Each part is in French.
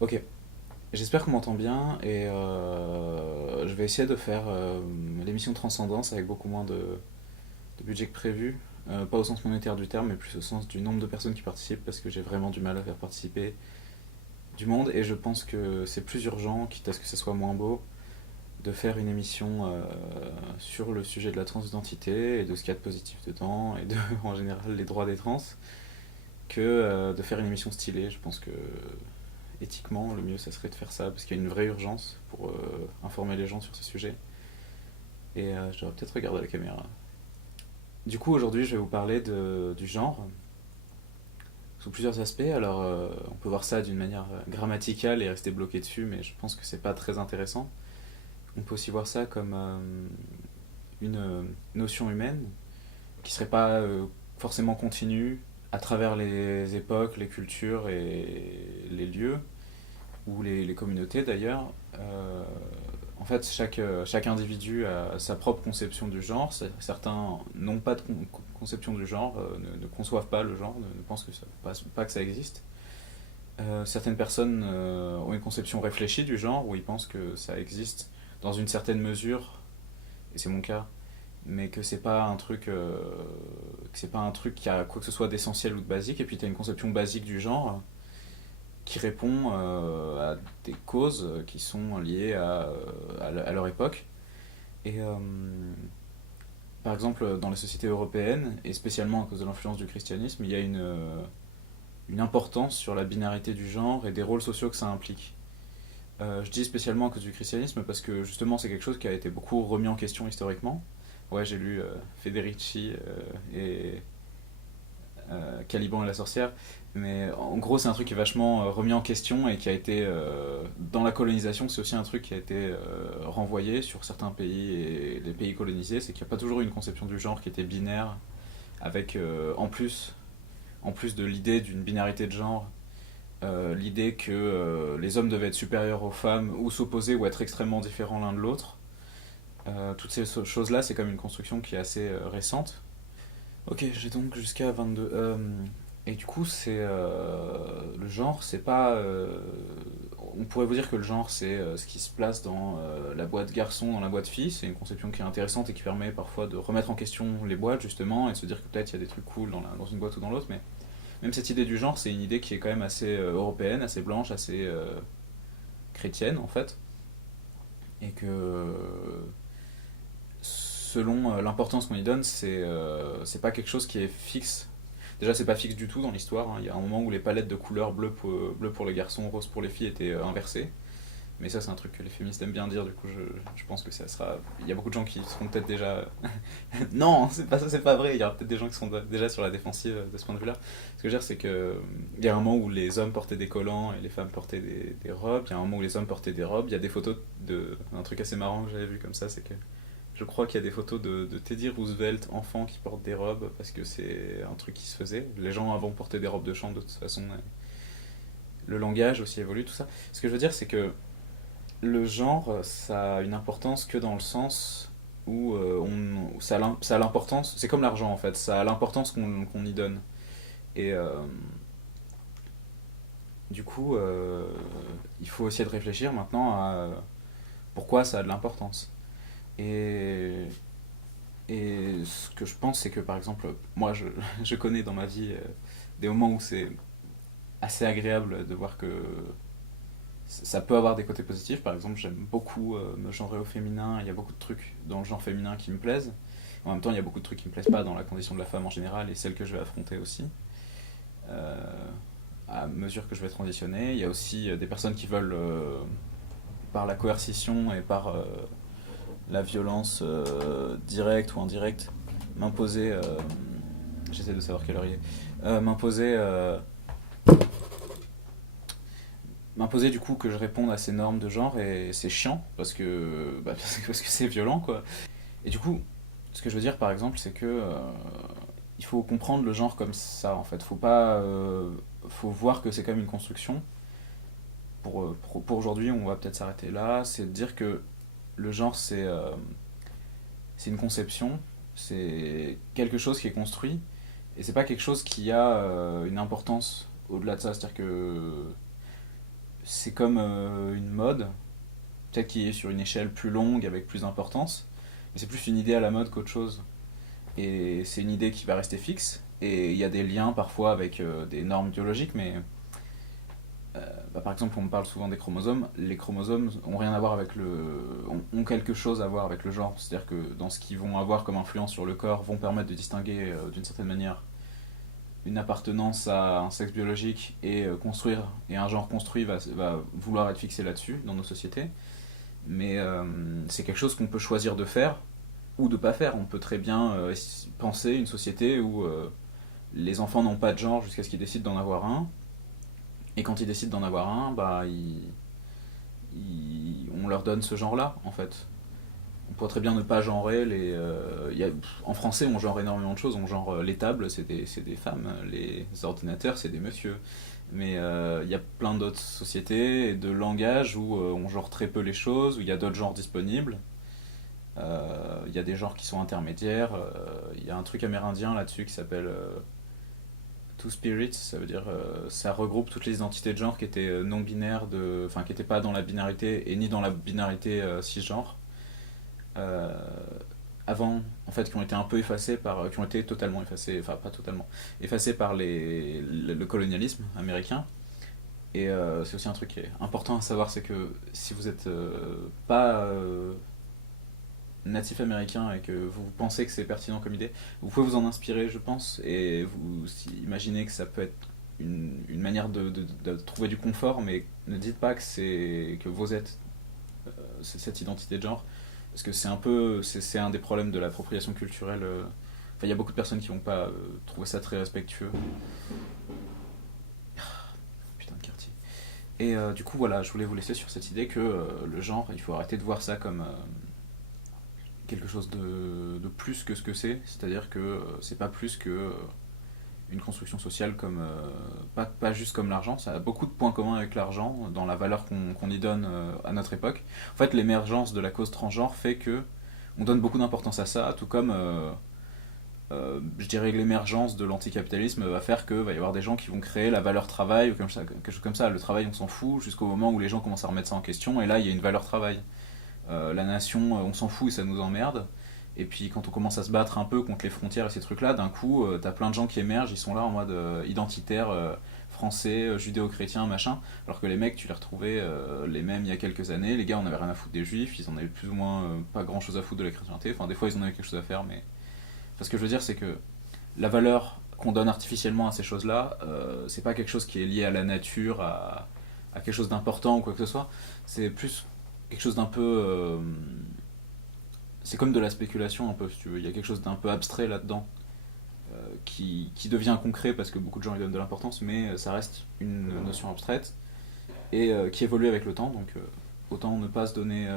Ok, j'espère qu'on m'entend bien et je vais essayer de faire l'émission Transcendance avec beaucoup moins de budget que prévu. Pas au sens monétaire du terme, mais plus au sens du nombre de personnes qui participent parce que j'ai vraiment du mal à faire participer du monde et je pense que c'est plus urgent, quitte à ce que ce soit moins beau, de faire une émission sur le sujet de la transidentité et de ce qu'il y a de positif dedans et de, en général, les droits des trans que de faire une émission stylée. Je pense que éthiquement, le mieux, ça serait de faire ça, parce qu'il y a une vraie urgence pour informer les gens sur ce sujet. Et je devrais peut-être regarder la caméra. Du coup, aujourd'hui, je vais vous parler du genre, sous plusieurs aspects. Alors, on peut voir ça d'une manière grammaticale et rester bloqué dessus, mais je pense que c'est pas très intéressant. On peut aussi voir ça comme une notion humaine, qui serait pas forcément continue à travers les époques, les cultures et les lieux, ou les communautés d'ailleurs. En fait, chaque individu a sa propre conception du genre. Certains n'ont pas de conception du genre, ne conçoivent pas le genre, ne pensent pas que ça existe. Certaines personnes ont une conception réfléchie du genre, où ils pensent que ça existe dans une certaine mesure, et c'est mon cas, mais que c'est pas un truc qui a quoi que ce soit d'essentiel ou de basique. Et puis tu as une conception basique du genre qui répond à des causes qui sont liées à leur époque. Et par exemple, dans les sociétés européennes, et spécialement à cause de l'influence du christianisme, il y a une importance sur la binarité du genre et des rôles sociaux que ça implique. Je dis spécialement à cause du christianisme parce que justement c'est quelque chose qui a été beaucoup remis en question historiquement. Ouais, j'ai lu Federici et Caliban et la sorcière, mais en gros c'est un truc qui est vachement remis en question et qui a été dans la colonisation, c'est aussi un truc qui a été renvoyé sur certains pays et les pays colonisés, c'est qu'il n'y a pas toujours eu une conception du genre qui était binaire avec en plus de l'idée d'une binarité de genre, l'idée que les hommes devaient être supérieurs aux femmes ou s'opposer ou être extrêmement différents l'un de l'autre. Toutes ces choses-là, c'est comme une construction qui est assez récente. Ok, j'ai donc jusqu'à 22. Et du coup, c'est le genre, c'est pas. On pourrait vous dire que le genre, c'est ce qui se place dans la boîte garçon, dans la boîte fille. C'est une conception qui est intéressante et qui permet parfois de remettre en question les boîtes, justement, et de se dire que peut-être il y a des trucs cool dans une boîte ou dans l'autre. Mais même cette idée du genre, c'est une idée qui est quand même assez européenne, assez blanche, assez chrétienne, en fait. Et que selon l'importance qu'on y donne, c'est pas quelque chose qui est fixe. Déjà, c'est pas fixe du tout dans l'histoire, hein. Il y a un moment où les palettes de couleurs bleu pour les garçons, rose pour les filles étaient inversées. Mais ça, c'est un truc que les féministes aiment bien dire, du coup, je pense que ça sera. Il y a beaucoup de gens qui seront peut-être déjà. Non, c'est pas ça, c'est pas vrai. Il y aura peut-être des gens qui sont déjà sur la défensive de ce point de vue-là. Ce que je veux dire, c'est que. Il y a un moment où les hommes portaient des collants et les femmes portaient des robes. Il y a un moment où les hommes portaient des robes. Il y a des photos de. Un truc assez marrant que j'avais vu comme ça, c'est que je crois qu'il y a des photos de Teddy Roosevelt, enfant, qui porte des robes parce que c'est un truc qui se faisait. Les gens avant portaient des robes de chambre de toute façon. Le langage aussi évolue, tout ça. Ce que je veux dire, c'est que le genre, ça a une importance que dans le sens où ça a l'importance. C'est comme l'argent en fait, ça a l'importance qu'on y donne. Et du coup, il faut essayer de réfléchir maintenant à pourquoi ça a de l'importance. Et Et ce que je pense, c'est que par exemple, moi je connais dans ma vie des moments où c'est assez agréable de voir que ça peut avoir des côtés positifs. Par exemple, j'aime beaucoup me genrer au féminin, il y a beaucoup de trucs dans le genre féminin qui me plaisent. En même temps, il y a beaucoup de trucs qui me plaisent pas dans la condition de la femme en général et celle que je vais affronter aussi. Euh, à mesure que je vais transitionner, il y a aussi des personnes qui veulent, par la coercition et par la violence directe ou indirecte, m'imposer. J'essaie de savoir quelle heure il est. M'imposer du coup que je réponde à ces normes de genre et c'est chiant parce que parce que c'est violent quoi. Et du coup, ce que je veux dire par exemple, c'est que il faut comprendre le genre comme ça en fait. Faut pas faut voir que c'est comme une construction. Pour aujourd'hui, on va peut-être s'arrêter là. C'est de dire que le genre c'est une conception, c'est quelque chose qui est construit et c'est pas quelque chose qui a une importance au-delà de ça. C'est-à-dire que c'est comme une mode, peut-être qui est sur une échelle plus longue, avec plus d'importance, mais c'est plus une idée à la mode qu'autre chose. Et c'est une idée qui va rester fixe, et il y a des liens parfois avec des normes biologiques, mais bah, par exemple, on me parle souvent des chromosomes. Les chromosomes ont rien à voir avec ont quelque chose à voir avec le genre. C'est-à-dire que dans ce qu'ils vont avoir comme influence sur le corps, vont permettre de distinguer d'une certaine manière une appartenance à un sexe biologique et un genre construit va vouloir être fixé là-dessus dans nos sociétés. Mais c'est quelque chose qu'on peut choisir de faire ou de pas faire. On peut très bien penser une société où les enfants n'ont pas de genre jusqu'à ce qu'ils décident d'en avoir un. Et quand ils décident d'en avoir un, bah, on leur donne ce genre-là, en fait. On pourrait très bien ne pas genrer en français, on genre énormément de choses. On genre les tables, c'est des femmes. Les ordinateurs, c'est des messieurs. Mais il y a plein d'autres sociétés et de langages où on genre très peu les choses, où il y a d'autres genres disponibles. Il y a des genres qui sont intermédiaires. Il y a un truc amérindien là-dessus qui s'appelle Two Spirits. Ça veut dire ça regroupe toutes les identités de genre qui étaient non binaires, enfin qui n'étaient pas dans la binarité et ni dans la binarité cisgenre. Euh, Avant, en fait, qui ont été un peu effacées qui ont été totalement effacées, enfin pas totalement, effacées par le colonialisme américain. Et c'est aussi un truc qui est important à savoir, c'est que si vous êtes pas natif américain et que vous pensez que c'est pertinent comme idée, vous pouvez vous en inspirer, je pense, et vous imaginez que ça peut être manière de trouver du confort, mais ne dites pas que vous êtes cette identité de genre, parce que c'est un des problèmes de l'appropriation culturelle. Enfin, il y a beaucoup de personnes qui vont pas trouver ça très respectueux. Putain de quartier. Et du coup, voilà, je voulais vous laisser sur cette idée que le genre, il faut arrêter de voir ça comme quelque chose de plus que ce que c'est. C'est-à-dire que c'est pas plus que une construction sociale comme pas juste comme l'argent. Ça a beaucoup de points communs avec l'argent dans la valeur qu'on y donne à notre époque. En fait, l'émergence de la cause transgenre fait que on donne beaucoup d'importance à ça, tout comme je dirais que l'émergence de l'anticapitalisme va faire que va y avoir des gens qui vont créer la valeur travail ou comme ça, quelque chose comme ça. Le travail, on s'en fout jusqu'au moment où les gens commencent à remettre ça en question, et là, il y a une valeur travail. La nation, on s'en fout et ça nous emmerde. Et puis quand on commence à se battre un peu contre les frontières et ces trucs-là, d'un coup, t'as plein de gens qui émergent, ils sont là en mode identitaire, français, judéo-chrétien, machin. Alors que les mecs, tu les retrouvais les mêmes il y a quelques années. Les gars, on avait rien à foutre des juifs, ils en avaient plus ou moins pas grand-chose à foutre de la chrétienté. Enfin, des fois, ils en avaient quelque chose à faire, mais... Enfin, ce que je veux dire, c'est que la valeur qu'on donne artificiellement à ces choses-là, c'est pas quelque chose qui est lié à la nature, à quelque chose d'important ou quoi que ce soit. C'est plus quelque chose d'un peu c'est comme de la spéculation un peu, si tu veux. Il y a quelque chose d'un peu abstrait là-dedans, qui devient concret parce que beaucoup de gens y donnent de l'importance, mais ça reste une notion abstraite et qui évolue avec le temps. Donc autant ne pas se donner,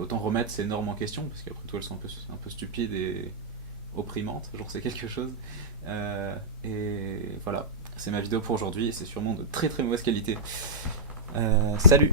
autant remettre ces normes en question, parce qu'après tout elles sont un peu stupides et opprimantes, j'en sais quelque chose. Et voilà, c'est ma vidéo pour aujourd'hui et c'est sûrement de très très mauvaise qualité. Salut!